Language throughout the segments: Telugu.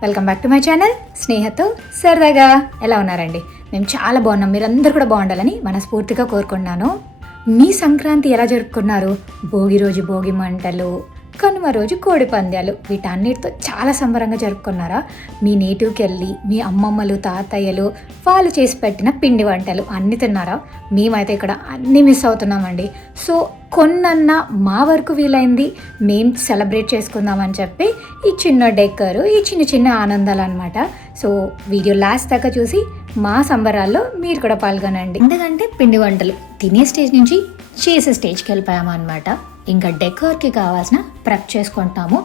Welcome back to my channel స్నేహతో సరదాగా. ఎలా ఉన్నారండి? మేము చాలా బాగున్నాం. మీరందరూ కూడా బాగుండాలని మనస్ఫూర్తిగా కోరుకున్నాను. మీ సంక్రాంతి ఎలా జరుపుకున్నారు? భోగి రోజు భోగి మంటలు, కనుమ రోజు కోడి పందాలు, వీటన్నిటితో చాలా సంబరంగా జరుపుకున్నారా? మీ నేటివ్కి వెళ్ళి మీ అమ్మమ్మలు తాతయ్యలు వాళ్ళు చేసి పెట్టిన పిండి వంటలు అన్నీ తిన్నారా? మేమైతే ఇక్కడ అన్నీ మిస్ అవుతున్నామండి. సో కొన్నన్నా మా వరకు వీలైంది మేము సెలబ్రేట్ చేసుకుందామని చెప్పి ఈ చిన్న డెక్కరు, ఈ చిన్న చిన్న ఆనందాలు అనమాట. సో వీడియో లాస్ట్ దాకా చూసి మా సంబరాల్లో మీరు కూడా పాల్గొనండి. ఎందుకంటే పిండి వంటలు తినే స్టేజ్ నుంచి చేసే స్టేజ్కి వెళ్ళిపోయాము అనమాట. ఇంకా డెకర్కి కావాల్సిన ప్రెప్ చేసుకుంటాము.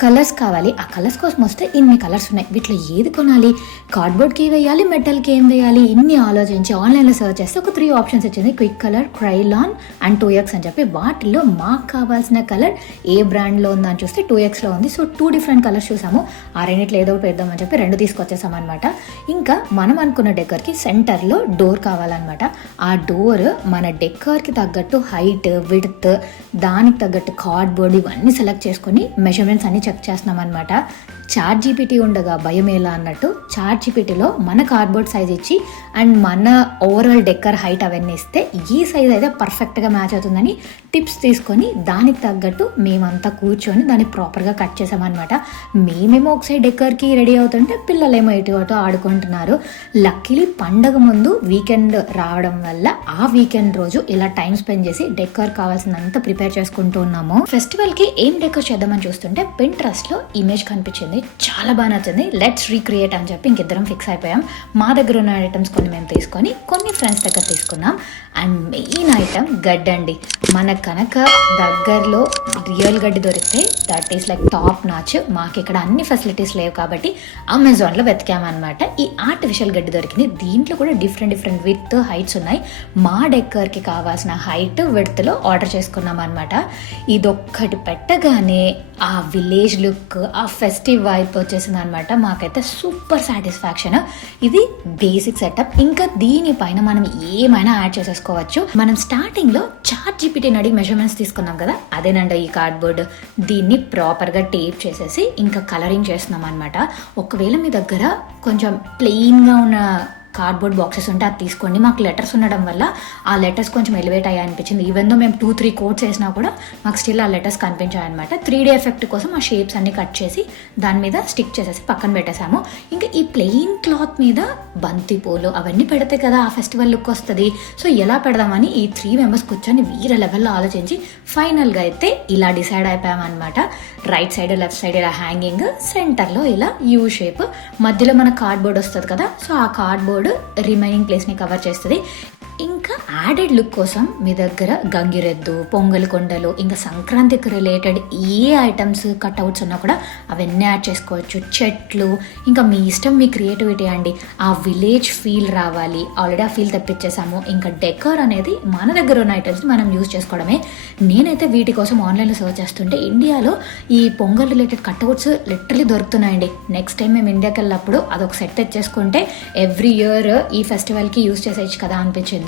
కలర్స్ కావాలి. ఆ కలర్స్ కోసం వస్తే ఇన్ని కలర్స్ ఉన్నాయి. వీటిలో ఏది కొనాలి, కార్డ్బోర్డ్కి వేయాలి, మెటల్కి ఏం వేయాలి, ఇన్ని ఆలోచించి ఆన్లైన్లో సర్చ్ చేస్తే ఒక 3 ఆప్షన్స్ వచ్చింది. Quick colour, Krylon and 2X అని చెప్పి. వాటిల్లో మాకు కావాల్సిన కలర్ ఏ బ్రాండ్లో ఉందని చూస్తే 2Xలో ఉంది. సో 2 డిఫరెంట్ కలర్స్ చూసాము. ఆ రెండిట్లో ఏదో వేద్దామని చెప్పి 2 తీసుకొచ్చేసాం అనమాట. ఇంకా మనం అనుకున్న డెకర్కి సెంటర్లో డోర్ కావాలన్నమాట. ఆ డోర్ మన డెకర్కి తగ్గట్టు హైట్, విడ్త్, దానికి తగ్గట్టు కార్డ్బోర్డ్ ఇవన్నీ సెలెక్ట్ చేసుకొని మెజర్మెంట్స్ అన్ని చెక్ చేస్తున్నాం అనమాట. చాట్ జీపీటీ ఉండగా భయం ఎలా అన్నట్టు చాట్ జీపీటీలో మన కార్డ్బోర్డ్ సైజ్ ఇచ్చి అండ్ మన ఓవరాల్ డెక్కర్ హైట్ అవన్నీ ఇస్తే ఈ సైజ్ అయితే పర్ఫెక్ట్గా మ్యాచ్ అవుతుందని టిప్స్ తీసుకొని దానికి తగ్గట్టు మేమంతా కూర్చొని దాన్ని ప్రాపర్గా కట్ చేసామన్నమాట. మేమేమో ఒక సైడ్ డెక్కర్కి రెడీ అవుతుంటే పిల్లలేమో ఎటు అటు ఆడుకుంటున్నారు. లక్కీలీ పండగ ముందు వీకెండ్ రావడం వల్ల ఆ వీకెండ్ రోజు ఇలా టైం స్పెండ్ చేసి డెక్కర్ కావాల్సినంత ప్రిపేర్ చేసుకుంటూ ఉన్నాము. ఫెస్టివల్కి ఏం డెకర్ చేద్దామని చూస్తుంటే Pinterestలో ఇమేజ్ కనిపించింది. చాలా బాగా నచ్చింది. లెట్స్ రీక్రియేట్ అని చెప్పి ఇంకిద్దరం ఫిక్స్ అయిపోయాం. మా దగ్గర ఉన్న ఐటమ్స్ కొన్ని మేము తీసుకొని కొన్ని ఫ్రెండ్స్ దగ్గర తీసుకున్నాం. అండ్ మెయిన్ ఐటమ్ గడ్డి అండి. మన కనుక దగ్గరలో రియల్ గడ్డి దొరికితే that is like top notch. మాకు ఇక్కడ అన్ని ఫెసిలిటీస్ లేవు కాబట్టి అమెజాన్లో వెతికామన్నమాట. ఈ ఆర్టిఫిషియల్ గడ్డి దొరికింది. దీంట్లో కూడా డిఫరెంట్ విత్ హైట్స్ ఉన్నాయి. మా డెక్కర్కి కావాల్సిన హైట్ విడ్త్లో ఆర్డర్ చేసుకున్నాం అనమాట. ఇదొక్కటి పెట్టగానే ఆ విలేజ్ లుక్, ఆ ఫెస్టివ్ వైబ్ వచ్చేసింది అనమాట. మాకైతే సూపర్ సాటిస్ఫాక్షన్. ఇది బేసిక్ సెటప్. ఇంకా దీనిపైన మనం ఏమైనా యాడ్ చేసేసుకోవచ్చు. మనం స్టార్టింగ్ లో చాట్ జీపీటీని అడిగి మెజర్మెంట్స్ తీసుకున్నాం కదా, అదేనండి ఈ కార్డ్బోర్డ్. దీన్ని ప్రాపర్గా టేప్ చేసేసి ఇంకా కలరింగ్ చేస్తున్నాం అనమాట. ఒకవేళ మీ దగ్గర కొంచెం ప్లెయిన్గా ఉన్న కార్డ్బోర్డ్ బాక్సెస్ ఉంటే అది తీసుకోండి. మాకు లెటర్స్ ఉండడం వల్ల ఆ లెటర్స్ కొంచెం ఎలివేట్ అయ్యాయి అనిపించింది. ఈవెన్ దో మేము 2-3 కోట్స్ వేసినా కూడా మాకు స్టిల్ ఆ లెటర్స్ కనిపించాయి అనమాట. 3D ఎఫెక్ట్ కోసం ఆ షేప్స్ అన్ని కట్ చేసి దాని మీద స్టిక్ చేసేసి పక్కన పెట్టేసాము. ఇంకా ఈ ప్లెయిన్ క్లాత్ మీద బంతి పూలు అవన్నీ పెడితే కదా ఆ ఫెస్టివల్ లుక్ వస్తుంది. సో ఎలా పెడదామని ఈ 3 మెంబర్స్ కూర్చొని వీరే లెవెల్లో ఆలోచించి ఫైనల్గా అయితే ఇలా డిసైడ్ అయిపోయామన్నమాట. రైట్ సైడ్, లెఫ్ట్ సైడ్ ఇలా హ్యాంగింగ్, సెంటర్లో ఇలా యూ షేప్, మధ్యలో మన కార్డ్బోర్డ్ వస్తుంది కదా. సో ఆ కార్డ్బోర్డ్ రిమైనింగ్ ప్లేస్ని కవర్ చేస్తుంది. ఇంకా యాడెడ్ లుక్ కోసం మీ దగ్గర గంగిరెద్దు, పొంగల్ కొండలు, ఇంకా సంక్రాంతికి రిలేటెడ్ ఏ ఐటమ్స్ కట్అవుట్స్ ఉన్నా కూడా అవన్నీ యాడ్ చేసుకోవచ్చు. చెట్లు, ఇంకా మీ ఇష్టం, మీ క్రియేటివిటీ అండి. ఆ విలేజ్ ఫీల్ రావాలి. ఆల్రెడీ ఆ ఫీల్ తెప్పించేసాము. ఇంకా డెకర్ అనేది మన దగ్గర ఉన్న ఐటమ్స్ని మనం యూజ్ చేసుకోవడమే. నేనైతే వీటి కోసం ఆన్లైన్లో సర్చ్ చేస్తుంటే ఇండియాలో ఈ పొంగల్ రిలేటెడ్ కట్అవుట్స్ లిటరలీ దొరుకుతున్నాయండి. నెక్స్ట్ టైం మేము ఇండియాకి వెళ్ళినప్పుడు అదొక సెట్ తెచ్చేసుకుంటే ఎవ్రీ ఇయర్ ఈ ఫెస్టివల్కి యూజ్ చేసేయచ్చు కదా అనిపించింది.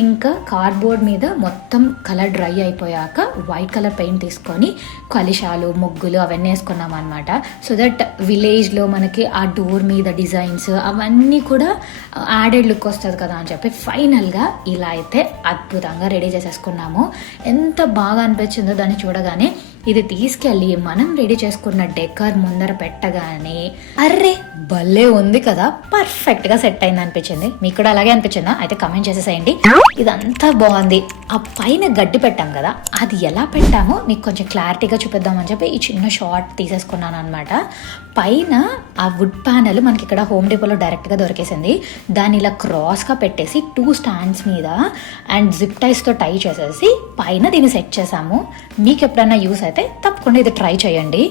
ఇంకా కార్డ్బోర్డ్ మీద మొత్తం కలర్ డ్రై అయిపోయాక వైట్ కలర్ పెయింట్ తీసుకొని కలిశాలు, ముగ్గులు అవన్నీ వేసుకున్నాం అనమాట. సో దట్ విలేజ్లో మనకి ఆ డోర్ మీద డిజైన్స్ అవన్నీ కూడా యాడెడ్ లుక్ వస్తుంది కదా అని చెప్పి ఫైనల్గా ఇలా అయితే అద్భుతంగా రెడీ చేసేసుకున్నాము. ఎంత బాగా అనిపించిందో దాన్ని చూడగానే. ఇది తీసుకెళ్ళి మనం రెడీ చేసుకున్న డెకర్ ముందర పెట్టగానే అర్రే భలే ఉంది కదా, పర్ఫెక్ట్గా సెట్ అయింది అనిపించింది. మీకు కూడా అలాగే అనిపించిందా? అయితే కమెంట్ చేసేసేయండి. ఇదంతా బాగుంది. ఆ పైన గడ్డి పెట్టాం కదా, అది ఎలా పెట్టామో మీకు కొంచెం క్లారిటీగా చూపిద్దామని చెప్పి ఈ చిన్న షార్ట్ తీసేసుకున్నాను అనమాట. పైన ఆ వుడ్ ప్యానెల్ మనకి ఇక్కడ హోమ్ డిపోలో డైరెక్ట్గా దొరికేసింది. దాన్ని ఇలా క్రాస్గా పెట్టేసి 2 స్టాండ్స్ మీద అండ్ జిప్ టైస్తో టై చేసేసి పైన దీన్ని సెట్ చేసాము. మీకు ఎప్పుడైనా యూస్ అయితే తప్పకుండా ఇది ట్రై చేయండి.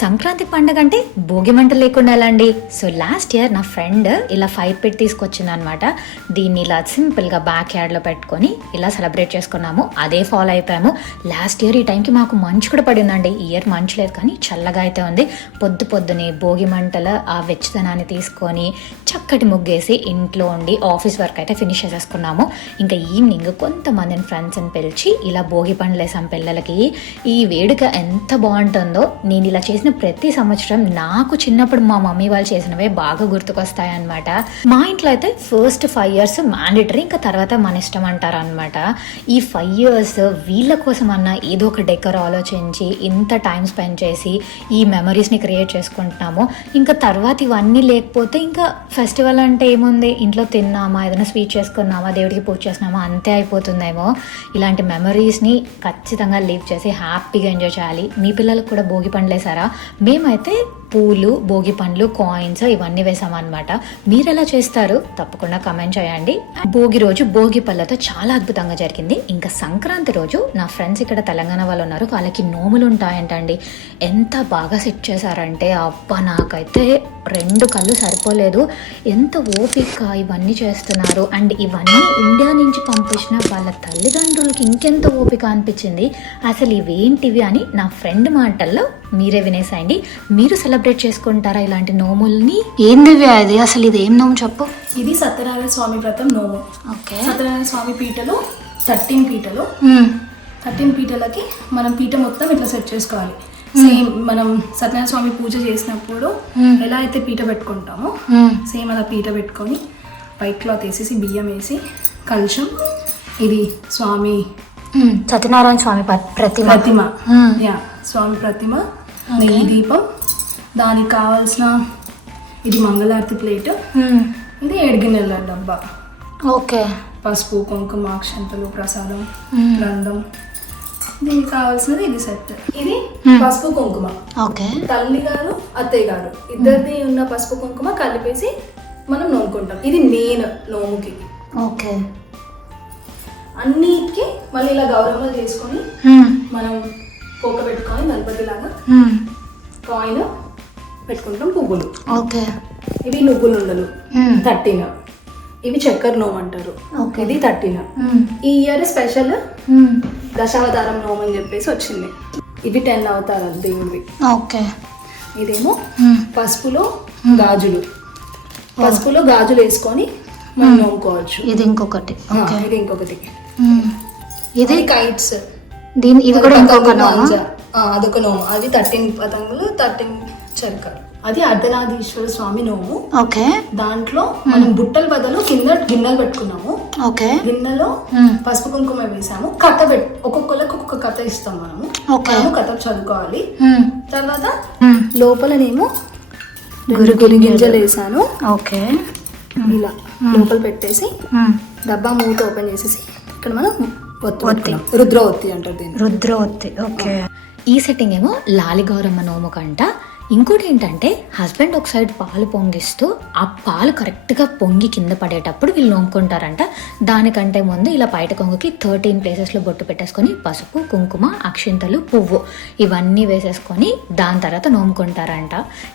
సంక్రాంతి పండుగ అంటే భోగి మంట లేకుండా ఎలా అండి. సో లాస్ట్ ఇయర్ నా ఫ్రెండ్ ఇలా ఫైర్ పెట్టి తీసుకొచ్చింది అనమాట. దీన్ని ఇలా సింపుల్గా బ్యాక్ యార్డ్లో పెట్టుకొని ఇలా సెలబ్రేట్ చేసుకున్నాము. అదే ఫాలో అయిపోయాము. లాస్ట్ ఇయర్ ఈ టైంకి మాకు మంచు కూడా పడిందండి. ఈ ఇయర్ మంచు లేదు కానీ చల్లగా అయితే ఉంది. పొద్దునే భోగి మంటల ఆ వెచ్చదనాన్ని తీసుకొని చక్కటి ముగ్గేసి ఇంట్లో ఉండి ఆఫీస్ వర్క్ అయితే ఫినిష్ చేసేసుకున్నాము. ఇంకా ఈవినింగ్ కొంతమందిని ఫ్రెండ్స్ని పిలిచి ఇలా భోగి పండ్లు వేసాం పిల్లలకి. ఈ వేడుక ఎంత బాగుంటుందో. నేను ఇలా చేసిన ప్రతి సంవత్సరం నాకు చిన్నప్పుడు మా మమ్మీ వాళ్ళు చేసినవే బాగా గుర్తుకొస్తాయన్నమాట. మా ఇంట్లో అయితే ఫస్ట్ 5 years మ్యాండేటరీ, ఇంకా తర్వాత మన ఇష్టం అంటారు అనమాట. ఈ 5 years వీళ్ళ కోసం అన్న ఏదో ఒక డెకర్ ఆలోచించి ఇంత టైం స్పెండ్ చేసి ఈ మెమరీస్ని క్రియేట్ చేసుకుంటున్నాము. ఇంకా తర్వాత ఇవన్నీ లేకపోతే ఇంకా ఫెస్టివల్ అంటే ఏముంది, ఇంట్లో తిన్నామా, ఏదైనా స్వీట్ చేసుకున్నామా, దేవుడికి పూజ చేసినామా, అంతే అయిపోతుందేమో. ఇలాంటి మెమరీస్ని ఖచ్చితంగా లీవ్ చేసి హ్యాపీగా ఎంజాయ్ చేయాలి. మీ పిల్లలకు కూడా భోగి పండ్లు వేసారా? మేమైతే పూలు, భోగి పండ్లు, కాయిన్స్ ఇవన్నీ వేసామన్నమాట. మీరు ఎలా చేస్తారు తప్పకుండా కమెంట్ చేయండి. భోగి రోజు భోగి పళ్ళతో చాలా అద్భుతంగా జరిగింది. ఇంకా సంక్రాంతి రోజు నా ఫ్రెండ్స్ ఇక్కడ తెలంగాణ వాళ్ళు ఉన్నారు, వాళ్ళకి నోములు ఉంటాయంటండి. ఎంత బాగా సెట్ చేశారంటే అబ్బా, నాకైతే 2 కళ్ళు సరిపోలేదు. ఎంత ఓపిక ఇవన్నీ చేస్తున్నారు. అండ్ ఇవన్నీ ఇండియా నుంచి పంపించిన వాళ్ళ తల్లిదండ్రులకి ఇంకెంత ఓపిక అనిపించింది. అసలు ఇవేంటివి అని నా ఫ్రెండ్ మాటల్లో మీరే వినేసాయండి. మీరు సెలబ్రేట్ చేసుకుంటారా ఇలాంటి నోముల్ని? ఏంది అది అసలు, ఇది ఏం నోము చెప్పు. ఇది సత్యనారాయణ స్వామి వ్రతం నోము. ఓకే. సత్యనారాయణ స్వామి పీటలు 13 పీటలు. 13 పీటలకి మనం పీట మొత్తం ఇట్లా సెట్ చేసుకోవాలి. సేమ్ మనం సత్యనారాయణ స్వామి పూజ చేసినప్పుడు ఎలా అయితే పీట పెట్టుకుంటామో సేమ్ అలా పీట పెట్టుకొని వైట్ క్లాత్ వేసేసి బియ్యం వేసి కలశం, ఇది స్వామి సత్యనారాయణ స్వామి ప్రతిమ, యా స్వామి ప్రతిమ, నెయ్యి దీపం, దానికి కావాల్సిన ఇది మంగళారతి ప్లేట్, ఇది 7 గిన్నెల డబ్బా. ఓకే. పసుపు, కుంకుమ, అక్షంతలు, ప్రసాదం, గంధం, దీనికి కావాల్సినది ఇది సెట్. ఇది పసుపు కుంకుమ. ఓకే. తల్లి గారు అత్తయ్య గారు ఇద్దరిది ఉన్న పసుపు కుంకుమ కలిపేసి మనం నోముకుంటాం. ఇది మెయిన్ నోముకి. ఓకే. అన్నిటికి మళ్ళీ ఇలా గౌరవం చేసుకొని మనం పోక పెట్టుకొని గణపతి లాగా కాయిన్ పెట్టుకుంటాం. పువ్వులు. ఓకే. ఇవి నువ్వులు ఉండలు 13. ఇవి చక్కెర నోము అంటారు. ఇది 13. ఈ ఇయర్ స్పెషల్ దశావతారం నోము అని చెప్పేసి వచ్చింది. ఇవి 10 అవతారాలు దేవుడివి. ఓకే. ఇదేమో పసుపులో గాజులు. పసుపులో గాజులు వేసుకొని మనం నోముకోవచ్చు. ఇది ఇంకొకటి. ఇది ఇంకొకటి. ఇది కైట్స్. ఇది కూడా ఇంకొక నోము. అదొక నోము. అది 13 పతంగులు, 13 చరకాలు. అది అర్ధనారీశ్వర స్వామి నోము. ఓకే. దాంట్లో మనం బుట్టల బదులు కింద గిన్నెలు పెట్టుకున్నాము. ఓకే. గిన్నెలో పసుపు కుంకుమ వేసాము. కథ ఒక్కొక్కరికి ఒక్కొక్క కథ ఇస్తాం మనము. కథ చదువుకోవాలి. తర్వాత లోపలనేమో గురి గింజలు వేసాను. ఓకే. ఇలా లోపల పెట్టేసి డబ్బా మూత ఓపెన్ చేసేసి ఇక్కడ మనం రుద్రవత్తి అంటారు దీన్ని. రుద్రవత్తి. ఓకే. ఈ సెట్టింగ్ ఏమో లాలి గౌరమ్మ నోము కంట. ఇంకోటి ఏంటంటే హస్బెండ్ ఒక సైడ్ పాలు పొంగిస్తూ ఆ పాలు కరెక్ట్గా పొంగి కింద పడేటప్పుడు వీళ్ళు నోముకుంటారంట. దానికంటే ముందు ఇలా బయట కొంగుకి 13 ప్లేసెస్లో బొట్టు పెట్టేసుకొని పసుపు, కుంకుమ, అక్షింతలు, పువ్వు ఇవన్నీ వేసేసుకొని దాని తర్వాత నోముకుంటారంట.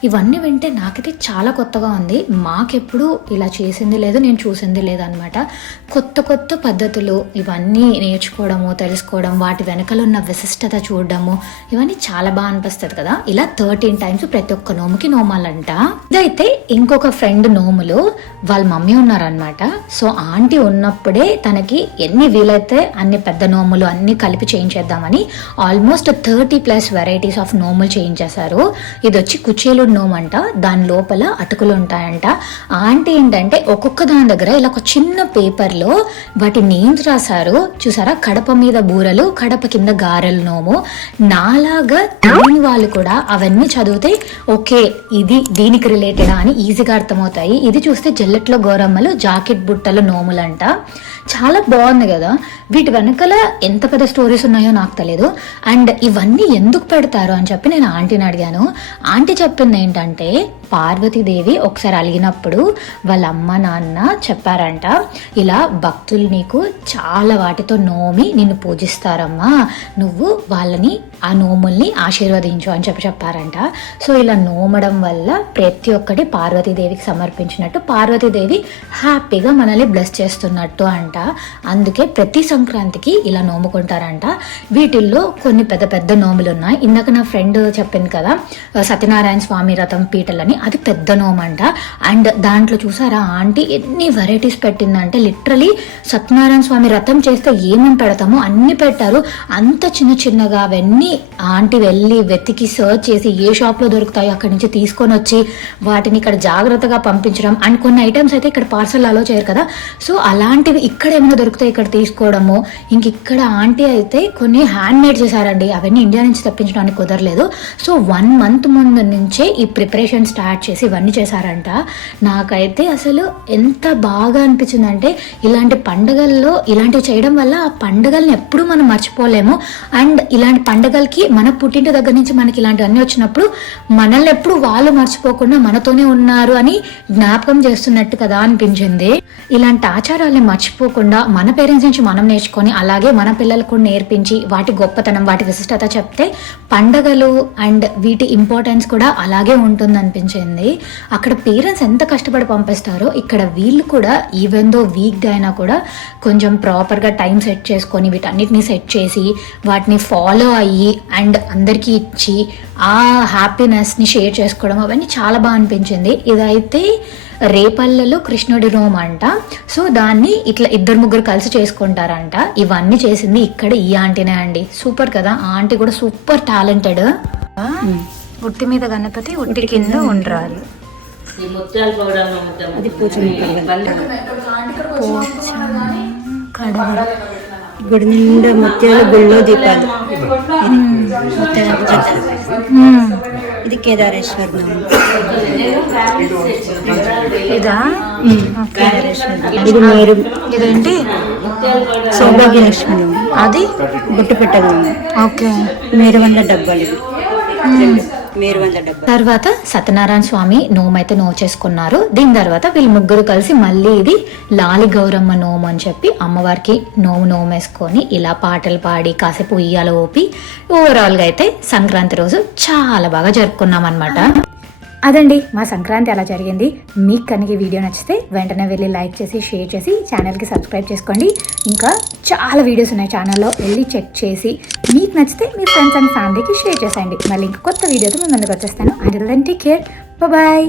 ఇవన్నీ వింటే నాకైతే చాలా కొత్తగా ఉంది. మాకెప్పుడు ఇలా చేసింది లేదు, నేను చూసింది లేదనమాట. కొత్త పద్ధతులు ఇవన్నీ నేర్చుకోవడము, తెలుసుకోవడం, వాటి వెనకాల ఉన్న విశిష్టత చూడడము, ఇవన్నీ చాలా బాగా అనిపిస్తుంది కదా. ఇలా 13 times ప్రతి ఒక్క నోముకి నోమాలంట. ఇదైతే ఇంకొక ఫ్రెండ్ నోములు వాళ్ళ మమ్మీ ఉన్నారనమాట. సో ఆంటీ ఉన్నప్పుడే తనకి ఎన్ని వీలైతే అన్ని పెద్ద నోములు అన్ని కలిపి చేయించేద్దామని ఆల్మోస్ట్ 30+ వెరైటీస్ ఆఫ్ నోములు చేయించేశారు. ఇది వచ్చి కుచేలు నోము అంట. దాని లోపల అటుకులు ఉంటాయంట. ఆంటీ ఏంటంటే ఒక్కొక్క దాని దగ్గర ఇలా ఒక చిన్న పేపర్లో వాటి నేమ్స్ రాశారు. చూసారా, కడప మీద బూరలు, కడప కింద గారెలు నోము. నాలాగా తెలియని వాళ్ళు కూడా అవన్నీ చదివితే ఓకే ఇది దీనికి రిలేటెడా అని ఈజీగా అర్థమవుతాయి. ఇది చూస్తే జల్లెట్లో గౌరమ్మలు, జాకెట్ బుట్టలు, నోములంట. చాలా బాగుంది కదా. వీటి వెనకాల ఎంత పెద్ద స్టోరీస్ ఉన్నాయో నాకు తెలియదు. అండ్ ఇవన్నీ ఎందుకు పెడతారు అని చెప్పి నేను ఆంటీని అడిగాను. ఆంటీ చెప్పింది ఏంటంటే పార్వతీదేవి ఒకసారి అలిగినప్పుడు వాళ్ళ అమ్మ నాన్న చెప్పారంట, ఇలా భక్తులు నీకు చాలా వాటితో నోమి నిన్ను పూజిస్తారమ్మా, నువ్వు వాళ్ళని ఆ నోముల్ని ఆశీర్వదించు అని చెప్పారంట. సో ఇలా నోమడం వల్ల ప్రతి ఒక్కటి పార్వతీదేవికి సమర్పించినట్టు, పార్వతీదేవి హ్యాపీగా మనల్ని బ్లెస్ చేస్తున్నట్టు అంట. అందుకే ప్రతి సంక్రాంతికి ఇలా నోముకుంటారంట. వీటిల్లో కొన్ని పెద్ద పెద్ద నోములు ఉన్నాయి. ఇందాక నా ఫ్రెండ్ చెప్పింది కదా సత్యనారాయణ స్వామి రథం పీటలని, అది పెద్ద నోమంట. అండ్ దాంట్లో చూసారా ఆంటీ ఎన్ని వెరైటీస్ పెట్టిందంటే, లిటరలీ సత్యనారాయణ స్వామి రథం చేస్తే ఏమేమి పెడతామో అన్ని పెట్టారు. అంత చిన్న చిన్నగా అవన్నీ ఆంటీ వెళ్ళి వెతికి సర్చ్ చేసి ఏ షాప్లో దొరుకుతాయో అక్కడి నుంచి తీసుకొని వచ్చి వాటిని ఇక్కడ జాగ్రత్తగా పంపించడం. అండ్ కొన్ని ఐటమ్స్ అయితే ఇక్కడ పార్సల్ అలో చేయరు కదా, సో అలాంటివి ఇక్కడ ఏమైనా దొరుకుతాయి ఇక్కడ తీసుకోవడము. ఇంక ఇక్కడ ఆంటీ అయితే కొన్ని హ్యాండ్ మేడ్ చేశారండి, అవన్నీ ఇండియా నుంచి తెప్పించడానికి కుదరలేదు. సో 1 month ముందు నుంచే ఈ ప్రిపరేషన్ స్టార్ట్ చేసి ఇవన్నీ చేశారంట. నాకైతే అసలు ఎంత బాగా అనిపించిందంటే, ఇలాంటి పండుగల్లో ఇలాంటివి చేయడం వల్ల ఆ పండుగల్ని ఎప్పుడు మనం మర్చిపోలేము. అండ్ ఇలాంటి పండుగలకి మన పుట్టింటి దగ్గర నుంచి మనకి ఇలాంటివన్నీ వచ్చినప్పుడు మనల్ని ఎప్పుడు వాళ్ళు మర్చిపోకుండా మనతోనే ఉన్నారు అని జ్ఞాపకం చేస్తున్నట్టు కదా అనిపించింది. ఇలాంటి ఆచారాల్ని మర్చిపోకుండా మన పేరెంట్స్ నుంచి మనం నేర్చుకొని అలాగే మన పిల్లలకు కూడా నేర్పించి వాటి గొప్పతనం, వాటి విశిష్టత చెప్తే పండగలు అండ్ వీటి ఇంపార్టెన్స్ కూడా అలాగే ఉంటుంది అనిపించింది. అక్కడ పేరెంట్స్ ఎంత కష్టపడి పంపిస్తారో ఇక్కడ వీళ్ళు కూడా ఈవెన్ దో వీక్ అయినా కూడా కొంచెం ప్రాపర్గా టైం సెట్ చేసుకొని వీటన్నిటిని సెట్ చేసి వాటిని ఫాలో అయ్యి అండ్ అందరికీ ఇచ్చి ఆ హ్యాపీనెస్ని షేర్ చేసుకోవడం అవన్నీ చాలా బాగా అనిపించింది. ఇదైతే రేపల్లెలో కృష్ణుడి నోము అంట. సో దాన్ని ఇట్లా 2-3 కలిసి చేసుకుంటారంట. ఇవన్నీ చేసింది ఇక్కడ ఈ ఆంటీనే అండి. సూపర్ కదా, ఆ ఆంటీ కూడా సూపర్ టాలెంటెడ్. ఉట్టి మీద గణపతి, ఉట్టి కింద ఉండ్రాలు. అది గుడి నిండా ముత్యాలు, గుళ్ళో దీపాలు. ఇది కేదారేశ్వర ఇదా? ఇది మేరు. ఇదేంటి? సౌభాగ్యలక్ష్మి. అది బొట్టు పెట్టదు. ఓకే. మేరు 100 డబ్బాలు. మేరు 100 డబ్బాలు. తర్వాత సత్యనారాయణ స్వామి నోము అయితే నో చేసుకున్నారు. దీని తర్వాత వీళ్ళు ముగ్గురు కలిసి మళ్ళీ ఇది లాలి గౌరమ్మ నోము అని చెప్పి అమ్మవారికి నోమేసుకొని ఇలా పాటలు పాడి కాసేపు ఉయ్యాల ఊపి ఓవరాల్గా అయితే సంక్రాంతి రోజు చాలా బాగా జరుపుకున్నాం అనమాట. అదండి మా సంక్రాంతి అలా జరిగింది. మీకు కనుక ఈ వీడియో నచ్చితే వెంటనే వెళ్ళి లైక్ చేసి షేర్ చేసి ఛానల్కి సబ్స్క్రైబ్ చేసుకోండి. ఇంకా చాలా వీడియోస్ ఉన్నాయి ఛానల్లో, వెళ్ళి చెక్ చేసి మీకు నచ్చితే మీ ఫ్రెండ్స్ అండ్ ఫ్యామిలీకి షేర్ చేసేయండి. మళ్ళీ ఇంక కొత్త వీడియోతో మీ ముందుకు వచ్చేస్తాను. Until then take care, bye.